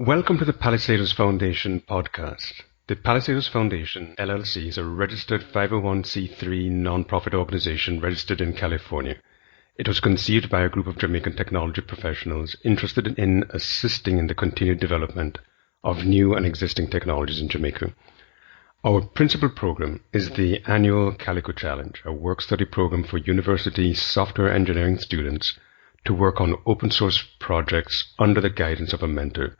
Welcome to the Palisadoes Foundation podcast. The Palisadoes Foundation, LLC, is a registered 501c3 nonprofit organization registered in California. It was conceived by a group of Jamaican technology professionals interested in assisting in the continued development of new and existing technologies in Jamaica. Our principal program is the annual Calico Challenge, a work-study program for university software engineering students to work on open source projects under the guidance of a mentor.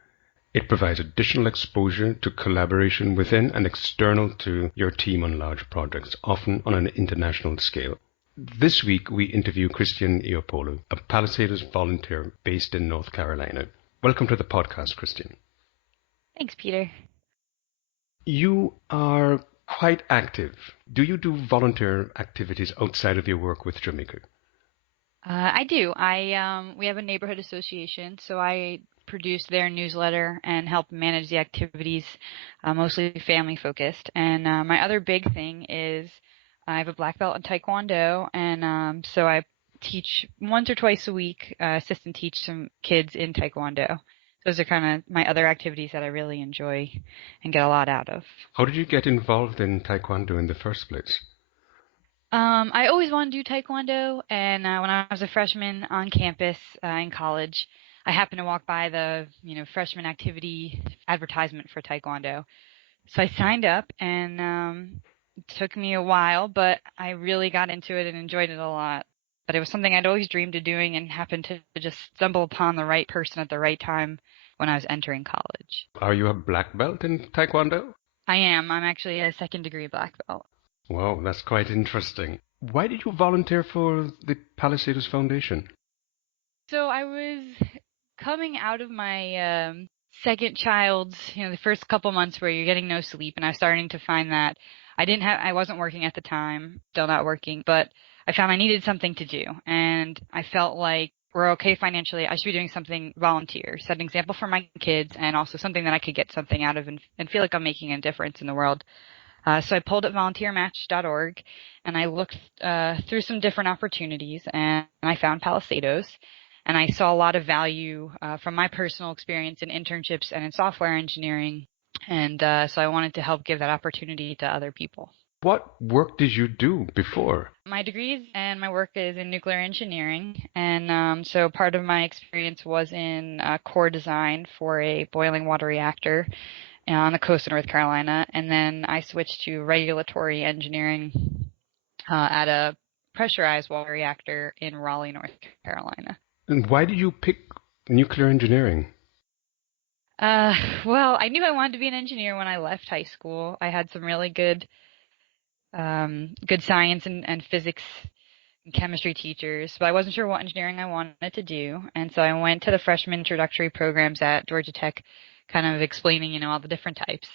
It provides additional exposure to collaboration within and external to your team on large projects, often on an international scale. This week, we interview Crystian Ioppolo, a Palisades volunteer based in North Carolina. Welcome to the podcast, Crystian. Thanks, Peter. You are quite active. Do you do volunteer activities outside of your work with Jamaica? I do. We have a neighborhood association, so I produce their newsletter and help manage the activities, mostly family focused. And my other big thing is I have a black belt in Taekwondo, and so I teach once or twice a week, assist and teach some kids in Taekwondo. Those are kind of my other activities that I really enjoy and get a lot out of. How did you get involved in Taekwondo in the first place? I always wanted to do Taekwondo, and when I was a freshman on campus in college, I happened to walk by the, freshman activity advertisement for Taekwondo. So I signed up, and it took me a while, but I really got into it and enjoyed it a lot. But it was something I'd always dreamed of doing and happened to just stumble upon the right person at the right time when I was entering college. Are you a black belt in Taekwondo? I am. I'm actually a second degree black belt. Wow, that's quite interesting. Why did you volunteer for the Palisadoes Foundation? So I was coming out of my second child's, the first couple months where you're getting no sleep, and I was starting to find that I wasn't working at the time, still not working, but I found I needed something to do, and I felt like we're okay financially. I should be doing something volunteer, set an example for my kids, and also something that I could get something out of and feel like I'm making a difference in the world. So I pulled up volunteermatch.org, and I looked through some different opportunities, and I found Palisadoes. And I saw a lot of value from my personal experience in internships and in software engineering. And so I wanted to help give that opportunity to other people. What work did you do before? My degrees and my work is in nuclear engineering. And so part of my experience was in core design for a boiling water reactor on the coast of North Carolina. And then I switched to regulatory engineering at a pressurized water reactor in Raleigh, North Carolina. And why did you pick nuclear engineering? Well, I knew I wanted to be an engineer when I left high school. I had some really good science and physics and chemistry teachers, but I wasn't sure what engineering I wanted to do. And so I went to the freshman introductory programs at Georgia Tech, kind of explaining, all the different types.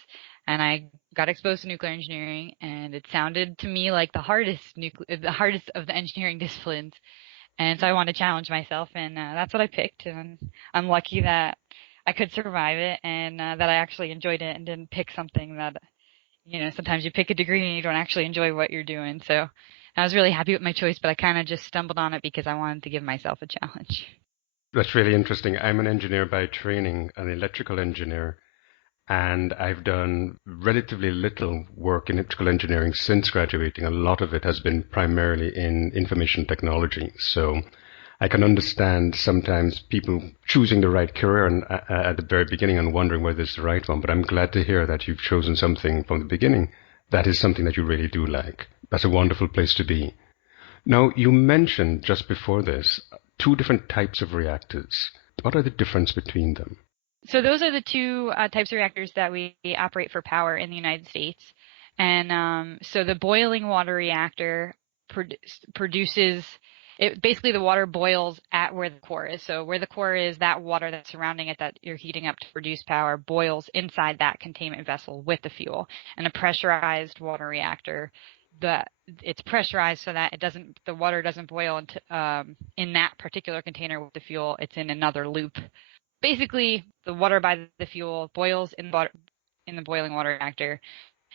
And I got exposed to nuclear engineering, and it sounded to me like the hardest of the engineering disciplines. And so I wanted to challenge myself, and that's what I picked. And I'm lucky that I could survive it and that I actually enjoyed it and didn't pick something that, sometimes you pick a degree and you don't actually enjoy what you're doing. So I was really happy with my choice, but I kind of just stumbled on it because I wanted to give myself a challenge. That's really interesting. I'm an engineer by training, an electrical engineer, and I've done relatively little work in electrical engineering since graduating. A lot of it has been primarily in information technology. So I can understand sometimes people choosing the right career at the very beginning and wondering whether it's the right one. But I'm glad to hear that you've chosen something from the beginning that is something that you really do like. That's a wonderful place to be. Now, you mentioned just before this 2 different types of reactors. What are the difference between them? So those are the 2 types of reactors that we operate for power in the United States. And so the boiling water reactor produces, basically the water boils at where the core is. So where the core is, that water that's surrounding it that you're heating up to produce power boils inside that containment vessel with the fuel. And a pressurized water reactor, it's pressurized so that the water doesn't boil in that particular container with the fuel. It's in another loop. Basically, the water by the fuel boils in the boiling water reactor,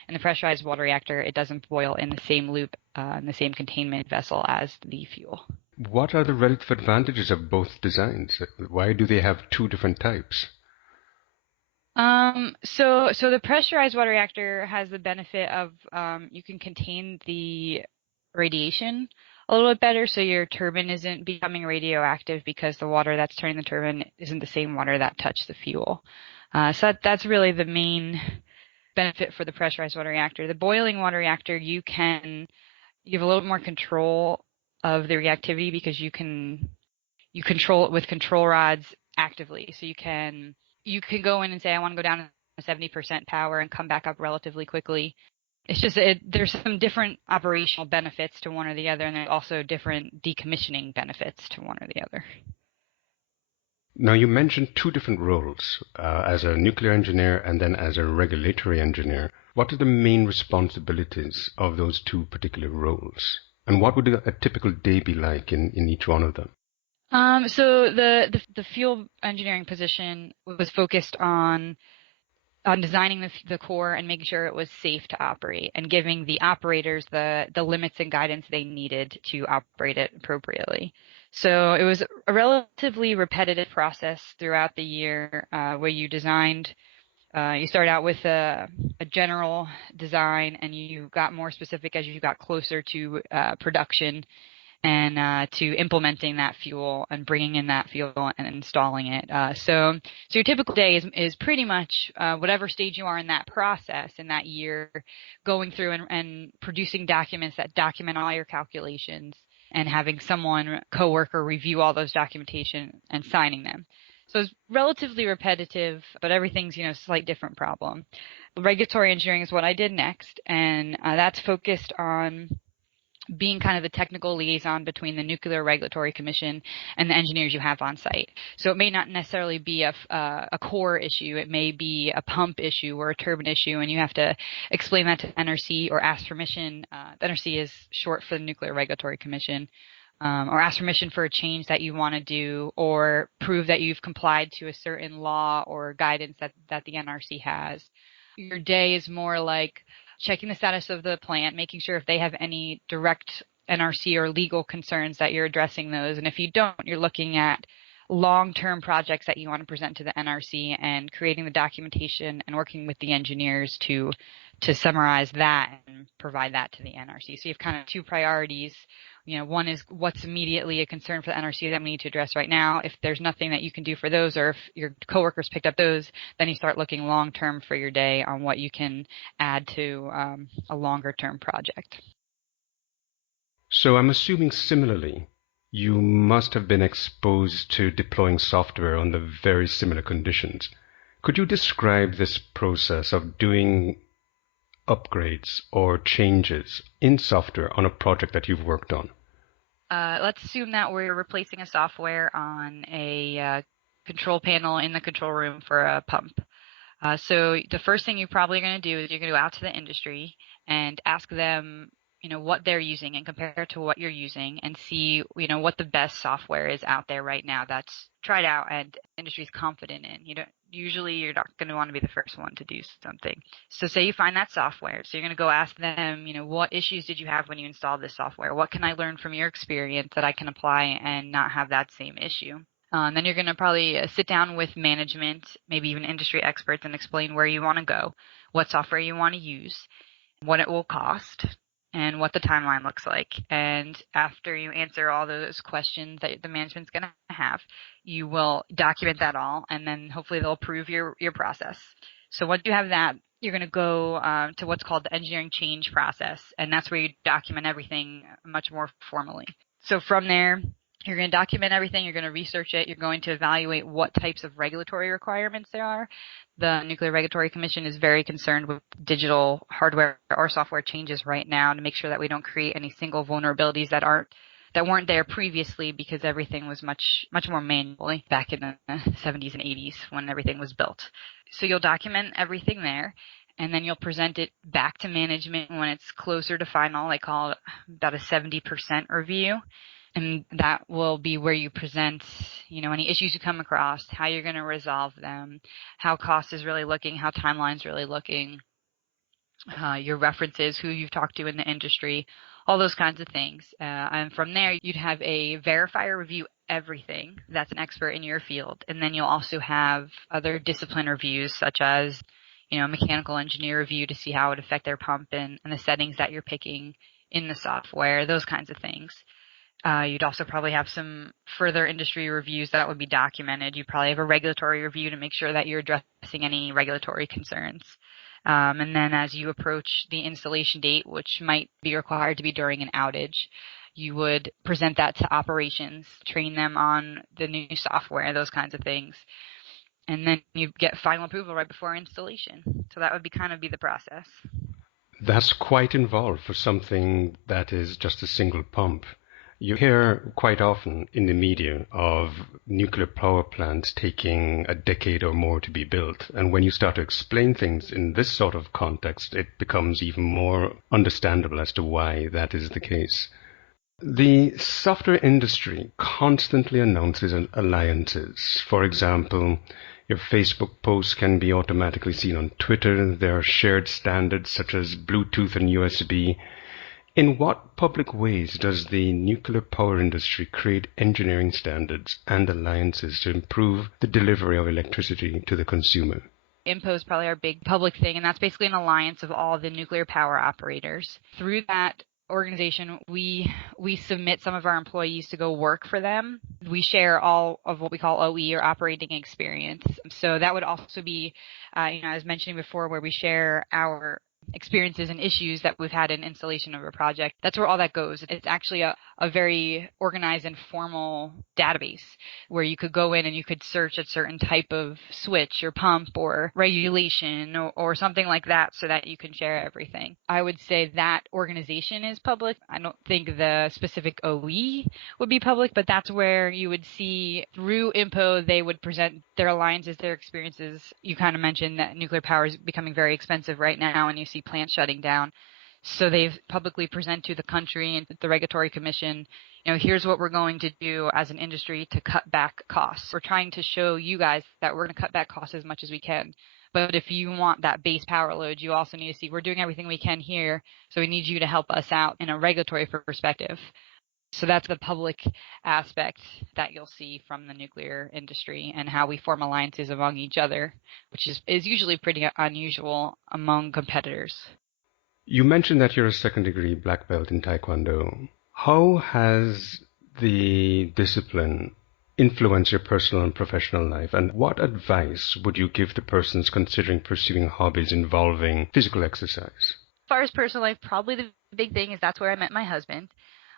and the pressurized water reactor, it doesn't boil in the same loop, in the same containment vessel as the fuel. What are the relative advantages of both designs? Why do they have 2 different types? So the pressurized water reactor has the benefit of you can contain the radiation a little bit better, so your turbine isn't becoming radioactive because the water that's turning the turbine isn't the same water that touched the fuel. So that's really the main benefit for the pressurized water reactor. The boiling water reactor, you have a little more control of the reactivity because you control it with control rods actively. So you can go in and say, I want to go down to 70% power and come back up relatively quickly. It's just there's some different operational benefits to one or the other, and there's also different decommissioning benefits to one or the other. Now, you mentioned two different roles, as a nuclear engineer and then as a regulatory engineer. What are the main responsibilities of those two particular roles? And what would a typical day be like in each one of them? So the fuel engineering position was focused on designing the core and making sure it was safe to operate and giving the operators the limits and guidance they needed to operate it appropriately. So it was a relatively repetitive process throughout the year where you start out with a general design and you got more specific as you got closer to production and to implementing that fuel and bringing in that fuel and installing it. So your typical day is pretty much whatever stage you are in that process in that year, going through and producing documents that document all your calculations and having someone, coworker, review all those documentation and signing them. So it's relatively repetitive, but everything's, slight different problem. Regulatory engineering is what I did next, and that's focused on being kind of the technical liaison between the Nuclear Regulatory Commission and the engineers you have on site. So it may not necessarily be a core issue. It may be a pump issue or a turbine issue, and you have to explain that to NRC or ask permission. The NRC is short for the Nuclear Regulatory Commission. Or ask permission for a change that you want to do, or prove that you've complied to a certain law or guidance that the NRC has. Your day is more like checking the status of the plant, making sure if they have any direct NRC or legal concerns that you're addressing those. And if you don't, you're looking at long-term projects that you want to present to the NRC and creating the documentation and working with the engineers to summarize that and provide that to the NRC. So you have kind of two priorities. One is what's immediately a concern for the NRC that we need to address right now. If there's nothing that you can do for those, or if your coworkers picked up those, then you start looking long term for your day on what you can add to a longer term project. So I'm assuming similarly, you must have been exposed to deploying software under very similar conditions. Could you describe this process of doing upgrades or changes in software on a project that you've worked on? Let's assume that we're replacing a software on a control panel in the control room for a pump. So the first thing you're probably going to do is you're going to go out to the industry and ask them, what they're using and compare it to what you're using and see, what the best software is out there right now that's tried out and industry's confident in. Usually you're not going to want to be the first one to do something. So say you find that software. So you're going to go ask them, what issues did you have when you installed this software? What can I learn from your experience that I can apply and not have that same issue? Then you're going to probably sit down with management, maybe even industry experts, and explain where you want to go, what software you want to use, what it will cost, and what the timeline looks like. And after you answer all those questions that the management's going to have, you will document that all, and then hopefully they'll approve your process. So once you have that, you're going to go to what's called the engineering change process, and that's where you document everything much more formally. So from there, you're going to document everything. You're going to research it. You're going to evaluate what types of regulatory requirements there are. The Nuclear Regulatory Commission is very concerned with digital hardware or software changes right now to make sure that we don't create any single vulnerabilities that weren't there previously, because everything was much more manually back in the 70s and 80s when everything was built. So you'll document everything there, and then you'll present it back to management when it's closer to final. They call it about a 70% review. And that will be where you present, any issues you come across, how you're going to resolve them, how cost is really looking, how timeline's really looking, your references, who you've talked to in the industry, all those kinds of things. And from there, you'd have a verifier review everything that's an expert in your field. And then you'll also have other discipline reviews, such as, mechanical engineer review to see how it would affect their pump and the settings that you're picking in the software, those kinds of things. You'd also probably have some further industry reviews that would be documented. You'd probably have a regulatory review to make sure that you're addressing any regulatory concerns. And then as you approach the installation date, which might be required to be during an outage, you would present that to operations, train them on the new software, those kinds of things. And then you get final approval right before installation. So that would be the process. That's quite involved for something that is just a single pump. You hear quite often in the media of nuclear power plants taking a decade or more to be built. And when you start to explain things in this sort of context, it becomes even more understandable as to why that is the case. The software industry constantly announces alliances. For example, your Facebook posts can be automatically seen on Twitter. There are shared standards such as Bluetooth and USB. In what public ways does the nuclear power industry create engineering standards and alliances to improve the delivery of electricity to the consumer? INPO is probably our big public thing, and that's basically an alliance of all the nuclear power operators. Through that organization, we submit some of our employees to go work for them. We share all of what we call OE, or operating experience. So that would also be, I was mentioning before, where we share our experiences and issues that we've had in installation of a project. That's where all that goes. It's actually a very organized and formal database where you could go in and you could search a certain type of switch or pump or regulation or something like that, so that you can share everything. I would say that organization is public. I don't think the specific OE would be public, but that's where you would see through INPO, they would present their alliances, their experiences. You kind of mentioned that nuclear power is becoming very expensive right now, and you see plants shutting down. So they've publicly present to the country and the regulatory commission, here's what we're going to do as an industry to cut back costs. We're trying to show you guys that we're going to cut back costs as much as we can. But if you want that base power load, you also need to see we're doing everything we can here. So we need you to help us out in a regulatory perspective. So that's the public aspect that you'll see from the nuclear industry and how we form alliances among each other, which is usually pretty unusual among competitors. You mentioned that you're a second-degree black belt in Taekwondo. How has the discipline influenced your personal and professional life, and what advice would you give to persons considering pursuing hobbies involving physical exercise? As far as personal life, probably the big thing is that's where I met my husband.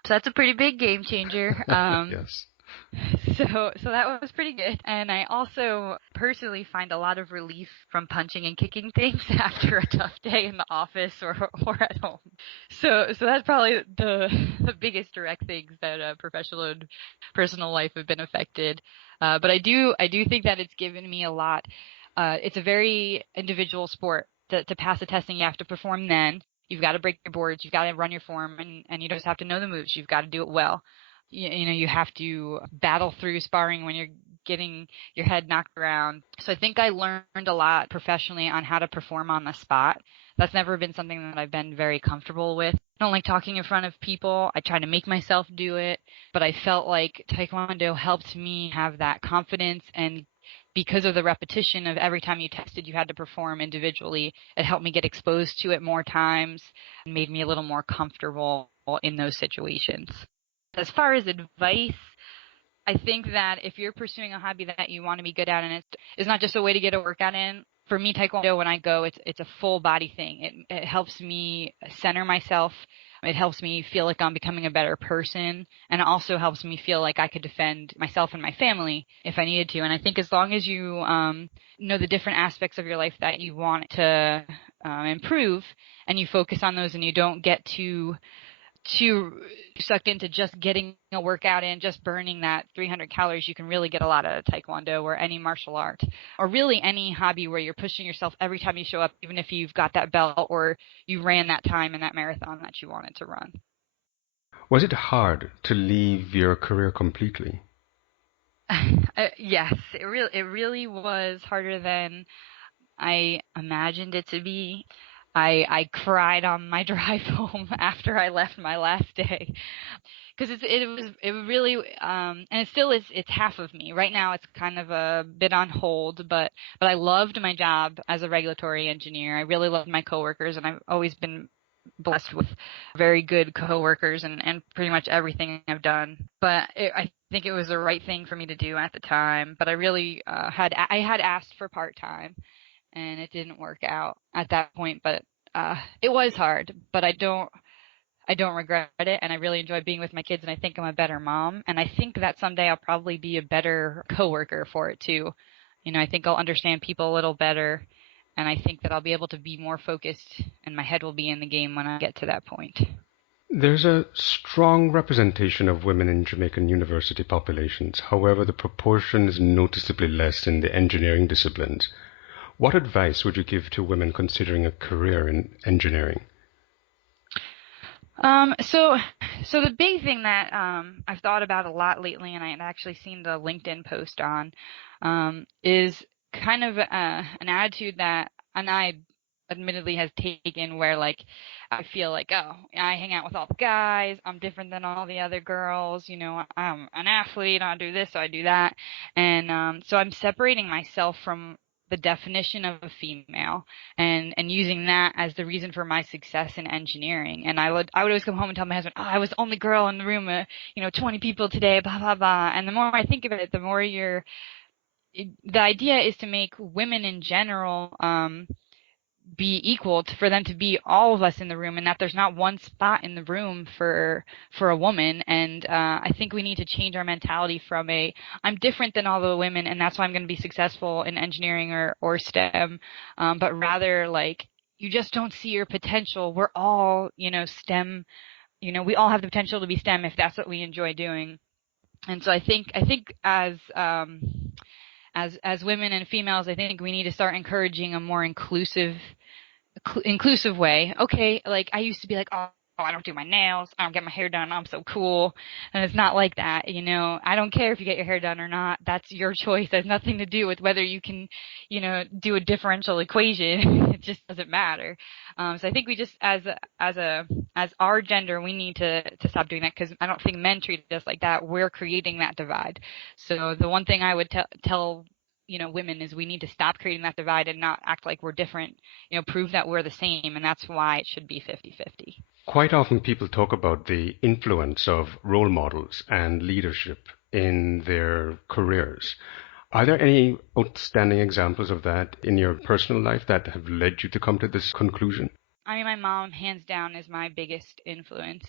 So that's a pretty big game changer. Yes. So that was pretty good. And I also personally find a lot of relief from punching and kicking things after a tough day in the office or at home. So that's probably the biggest direct things that professional and personal life have been affected. But I do think that it's given me a lot. It's a very individual sport. To pass the testing, you have to perform then. You've got to break your boards. You've got to run your form, and you just have to know the moves. You've got to do it well. You have to battle through sparring when you're getting your head knocked around. So I think I learned a lot professionally on how to perform on the spot. That's never been something that I've been very comfortable with. I don't like talking in front of people. I try to make myself do it, but I felt like Taekwondo helped me have that confidence, and because of the repetition of every time you tested, you had to perform individually. It helped me get exposed to it more times and made me a little more comfortable in those situations. As far as advice, I think that if you're pursuing a hobby that you want to be good at, and it's not just a way to get a workout in. For me, Taekwondo, when I go, it's a full body thing. It helps me center myself. It helps me feel like I'm becoming a better person, and it also helps me feel like I could defend myself and my family if I needed to. And I think as long as you know the different aspects of your life that you want to improve, and you focus on those, and you don't get too sucked into just getting a workout in, just burning that 300 calories, you can really get a lot out of Taekwondo or any martial art, or really any hobby where you're pushing yourself every time you show up, even if you've got that belt or you ran that time in that marathon that you wanted to run. Was it hard to leave your career completely? Yes, it really was harder than I imagined it to be. I cried on my drive home after I left my last day. Because it really and it still is, it's half of me right now. It's kind of a bit on hold, but I loved my job as a regulatory engineer. I really loved my coworkers, and I've always been blessed with very good coworkers and pretty much everything I've done. But I think it was the right thing for me to do at the time. But I really had asked for part-time, and it didn't work out at that point. But it was hard, but I don't regret it, and I really enjoy being with my kids, and I think I'm a better mom, and I think that someday I'll probably be a better coworker for it too. I think I'll understand people a little better, and I think that I'll be able to be more focused, and my head will be in the game when I get to that point. There's a strong representation of women in Jamaican university populations. However, the proportion is noticeably less in the engineering disciplines. What advice would you give to women considering a career in engineering? So the big thing that I've thought about a lot lately, and I had actually seen the LinkedIn post on, is kind of an attitude that, and I admittedly has taken, where like I feel like, oh, I hang out with all the guys, I'm different than all the other girls, I'm an athlete, I do this, I do that, and so I'm separating myself from the definition of a female and using that as the reason for my success in engineering. And I would always come home and tell my husband, oh, I was the only girl in the room, 20 people today, blah blah blah. And the more I think of it, the more the idea is to make women in general be equal, for them to be all of us in the room, and that there's not one spot in the room for a woman. And I think we need to change our mentality from I'm different than all the women, and that's why I'm going to be successful in engineering or STEM, but rather like, you just don't see your potential. We're all STEM. We all have the potential to be STEM if that's what we enjoy doing. And so I think as women and females, I think we need to start encouraging a more inclusive way. Okay, like I used to be like, oh, I don't do my nails, I don't get my hair done, I'm so cool. And it's not like that. I don't care if you get your hair done or not. That's your choice. It has nothing to do with whether you can, do a differential equation. It just doesn't matter. So I think we just, as our gender, we need to stop doing that, because I don't think men treat us like that. We're creating that divide. So the one thing I would tell women is, we need to stop creating that divide and not act like we're different, prove that we're the same. And that's why it should be 50-50. Quite often people talk about the influence of role models and leadership in their careers. Are there any outstanding examples of that in your personal life that have led you to come to this conclusion? I mean, my mom, hands down, is my biggest influence.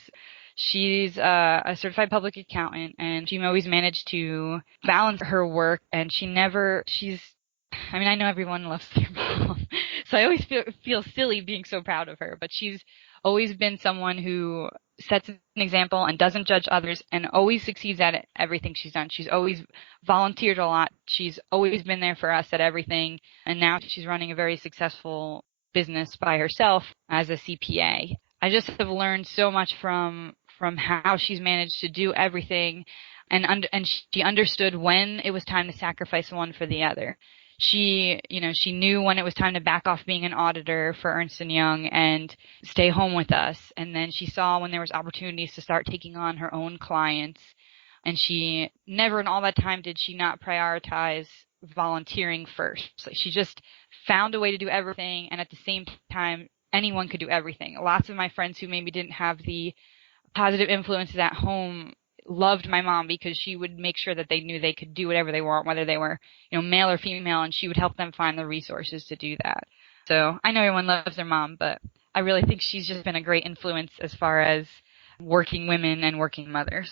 She's a certified public accountant, and she always managed to balance her work, and I mean, I know everyone loves their mom, so I always feel silly being so proud of her, but she's always been someone who sets an example and doesn't judge others, and always succeeds at everything she's done. She's always volunteered a lot. She's always been there for us at everything, and now she's running a very successful business by herself as a CPA. I just have learned so much from how she's managed to do everything, and she understood when it was time to sacrifice one for the other. She knew when it was time to back off being an auditor for Ernst & Young and stay home with us. And then she saw when there was opportunities to start taking on her own clients. And she never in all that time did she not prioritize volunteering first. So she just found a way to do everything. And at the same time, anyone could do everything. Lots of my friends who maybe didn't have the positive influences at home loved my mom, because she would make sure that they knew they could do whatever they want, whether they were, male or female, and she would help them find the resources to do that. So I know everyone loves their mom, but I really think she's just been a great influence as far as working women and working mothers.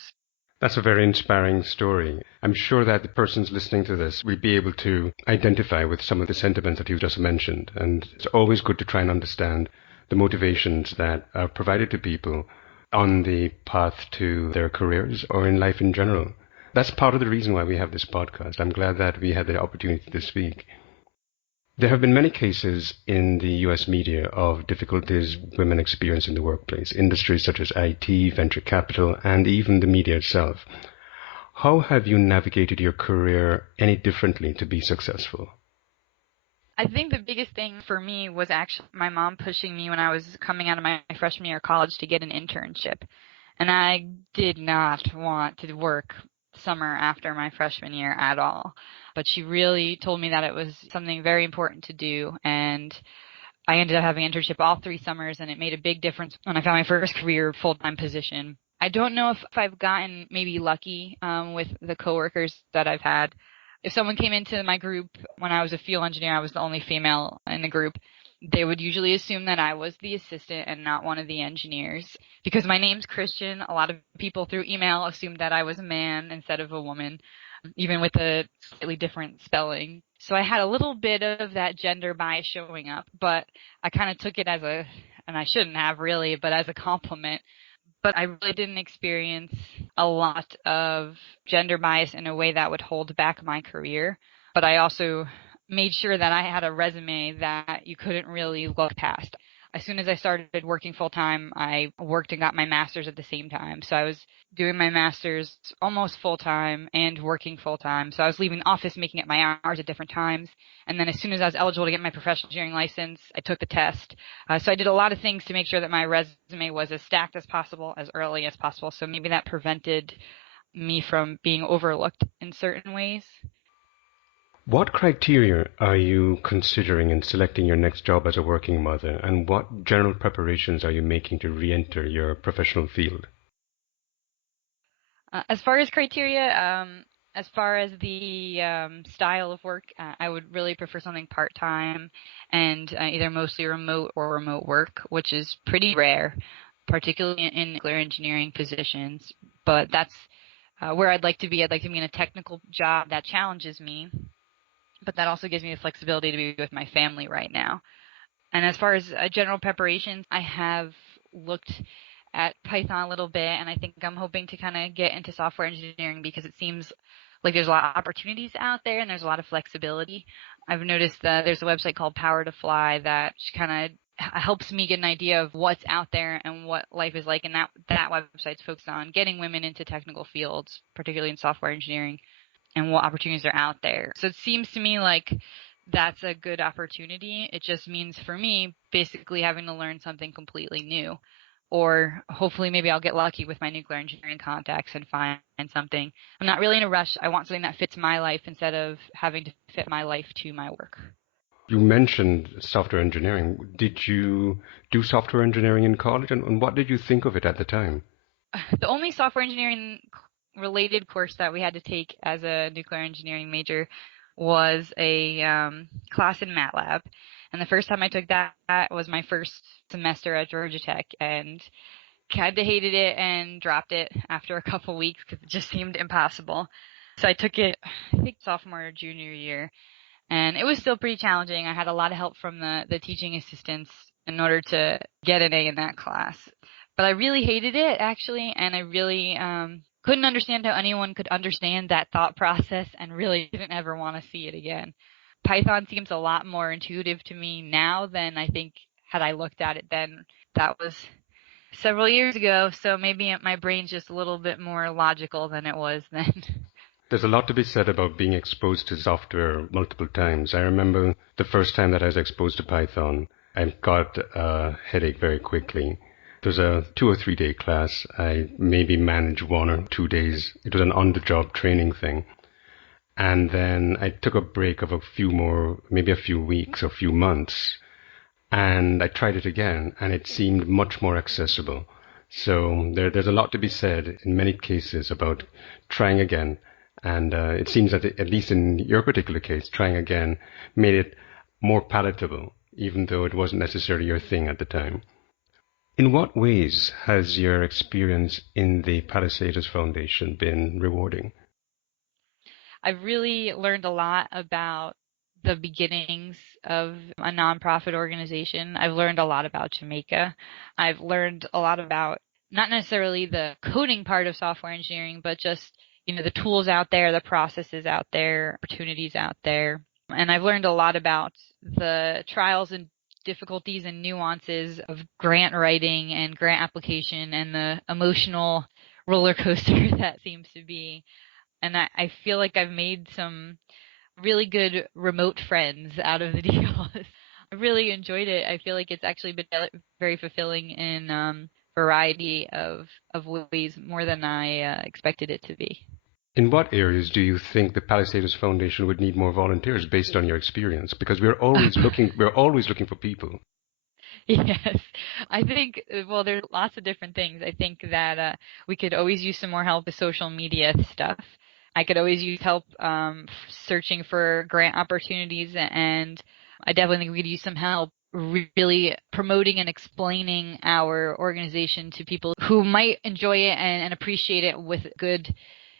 That's a very inspiring story. I'm sure that the persons listening to this will be able to identify with some of the sentiments that you just mentioned. And it's always good to try and understand the motivations that are provided to people on the path to their careers or in life in general. That's part of the reason why we have this podcast. I'm glad that we had the opportunity to speak. There have been many cases in the US media of difficulties women experience in the workplace, industries such as IT, venture capital, and even the media itself. How have you navigated your career any differently to be successful? I think the biggest thing for me was actually my mom pushing me when I was coming out of my freshman year of college to get an internship. And I did not want to work summer after my freshman year at all. But she really told me that it was something very important to do. And I ended up having an internship all 3 summers, and it made a big difference when I found my first career full-time position. I don't know if I've gotten maybe lucky with the coworkers that I've had. If someone came into my group when I was a field engineer, I was the only female in the group, they would usually assume that I was the assistant and not one of the engineers. Because my name's Crystian, a lot of people through email assumed that I was a man instead of a woman, even with a slightly different spelling. So I had a little bit of that gender bias showing up, but I kind of took it as and I shouldn't have really, but as a compliment. But I really didn't experience a lot of gender bias in a way that would hold back my career. But I also made sure that I had a resume that you couldn't really look past. As soon as I started working full time, I worked and got my master's at the same time. So I was doing my master's almost full time and working full time. So I was leaving the office, making up my hours at different times. And then as soon as I was eligible to get my professional engineering license, I took the test. So I did a lot of things to make sure that my resume was as stacked as possible, as early as possible. So maybe that prevented me from being overlooked in certain ways. What criteria are you considering in selecting your next job as a working mother, and what general preparations are you making to re-enter your professional field? As far as criteria, as far as the style of work, I would really prefer something part-time and either mostly remote or remote work, which is pretty rare, particularly in nuclear engineering positions. But that's where I'd like to be. I'd like to be in a technical job that challenges me, but that also gives me the flexibility to be with my family right now. And as far as general preparations, I have looked at Python a little bit, and I think I'm hoping to kind of get into software engineering because it seems like there's a lot of opportunities out there and there's a lot of flexibility. I've noticed that there's a website called Power to Fly that kind of helps me get an idea of what's out there and what life is like, and that website's focused on getting women into technical fields, particularly in software engineering, and what opportunities are out there. So it seems to me like that's a good opportunity. It just means for me basically having to learn something completely new. Or hopefully maybe I'll get lucky with my nuclear engineering contacts and find something. I'm not really in a rush. I want something that fits my life instead of having to fit my life to my work. You mentioned software engineering. Did you do software engineering in college, and what did you think of it at the time? The only software engineering related course that we had to take as a nuclear engineering major was a class in MATLAB. And the first time I took that was my first semester at Georgia Tech, and kind of hated it and dropped it after a couple weeks because it just seemed impossible. So I took it, I think, sophomore or junior year, and it was still pretty challenging. I had a lot of help from the teaching assistants in order to get an A in that class. But I really hated it, actually, and I really couldn't understand how anyone could understand that thought process and really didn't ever want to see it again. Python seems a lot more intuitive to me now than I think had I looked at it then. That was several years ago, so maybe my brain's just a little bit more logical than it was then. There's a lot to be said about being exposed to software multiple times. I remember the first time that I was exposed to Python, I got a headache very quickly. It was a 2 or 3 day class. I maybe managed 1 or 2 days. It was an on-the-job training thing. And then I took a break of a few more, maybe a few weeks or few months. And I tried it again, and it seemed much more accessible. So there's a lot to be said in many cases about trying again. And it seems that, at least in your particular case, trying again made it more palatable, even though it wasn't necessarily your thing at the time. In what ways has your experience in the Palisadoes Foundation been rewarding? I've really learned a lot about the beginnings of a nonprofit organization. I've learned a lot about Jamaica. I've learned a lot about not necessarily the coding part of software engineering, but just, the tools out there, the processes out there, opportunities out there. And I've learned a lot about the trials and difficulties and nuances of grant writing and grant application and the emotional roller coaster that seems to be. And I feel like I've made some really good remote friends out of the deal. I really enjoyed it. I feel like it's actually been very fulfilling in variety of ways, more than I expected it to be. In what areas do you think the Palisadoes Foundation would need more volunteers based on your experience? Because we're always looking for people. Yes, I think, well, there's lots of different things. I think that we could always use some more help with social media stuff. I could always use help searching for grant opportunities, and I definitely think we could use some help really promoting and explaining our organization to people who might enjoy it and appreciate it with good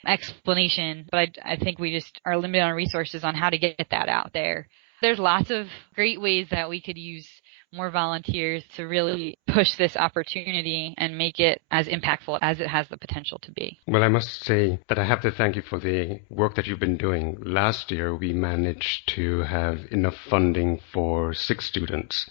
explanation. But I think we just are limited on resources on how to get that out there. There's lots of great ways that we could use more volunteers to really push this opportunity and make it as impactful as it has the potential to be. Well, I must say that I have to thank you for the work that you've been doing. Last year, we managed to have enough funding for 6 students.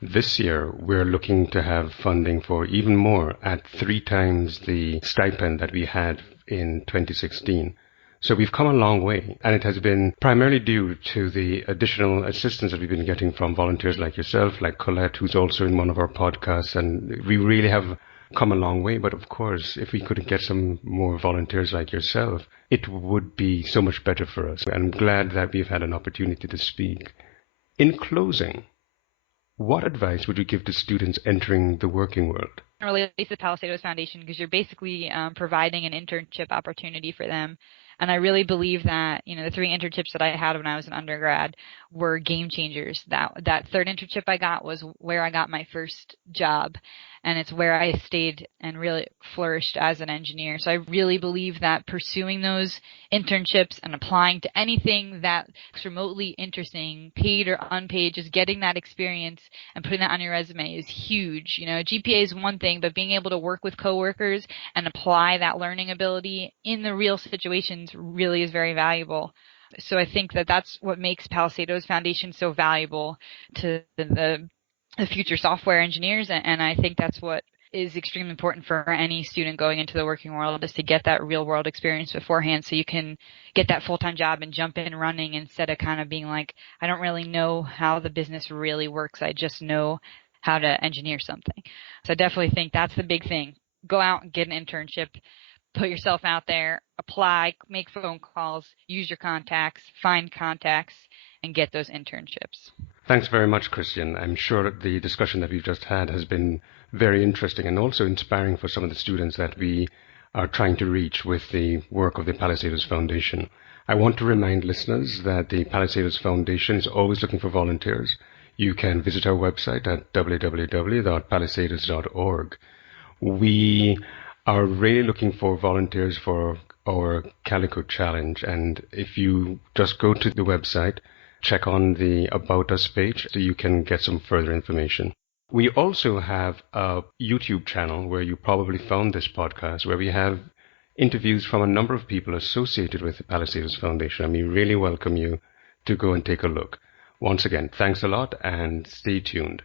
This year, we're looking to have funding for even more at 3 times the stipend that we had in 2016. So we've come a long way, and it has been primarily due to the additional assistance that we've been getting from volunteers like yourself, like Colette, who's also in one of our podcasts, and we really have come a long way. But of course, if we could get some more volunteers like yourself, it would be so much better for us. I'm glad that we've had an opportunity to speak. In closing, what advice would you give to students entering the working world? Relates to the Palisadoes Foundation, because you're basically providing an internship opportunity for them. And I really believe that, the 3 internships that I had when I was an undergrad were game changers. That third internship I got was where I got my first job, and it's where I stayed and really flourished as an engineer. So I really believe that pursuing those internships and applying to anything that's remotely interesting, paid or unpaid, just getting that experience and putting that on your resume is huge. GPA is one thing, but being able to work with coworkers and apply that learning ability in the real situations really is very valuable. So I think that that's what makes Palisadoes Foundation so valuable to the future software engineers, and I think that's what is extremely important for any student going into the working world, is to get that real world experience beforehand so you can get that full-time job and jump in running, instead of kind of being like, I don't really know how the business really works, I just know how to engineer something. So I definitely think that's the big thing. Go out and get an internship, put yourself out there, apply, make phone calls, use your contacts, find contacts, and get those internships. Thanks very much, Crystian. I'm sure that the discussion that we've just had has been very interesting and also inspiring for some of the students that we are trying to reach with the work of the Palisadoes Foundation. I want to remind listeners that the Palisadoes Foundation is always looking for volunteers. You can visit our website at www.palisades.org. We are really looking for volunteers for our Calico Challenge, and if you just go to the website, check on the About Us page so you can get some further information. We also have a YouTube channel where you probably found this podcast, where we have interviews from a number of people associated with the Palisadoes Foundation, and we really welcome you to go and take a look. Once again, thanks a lot and stay tuned.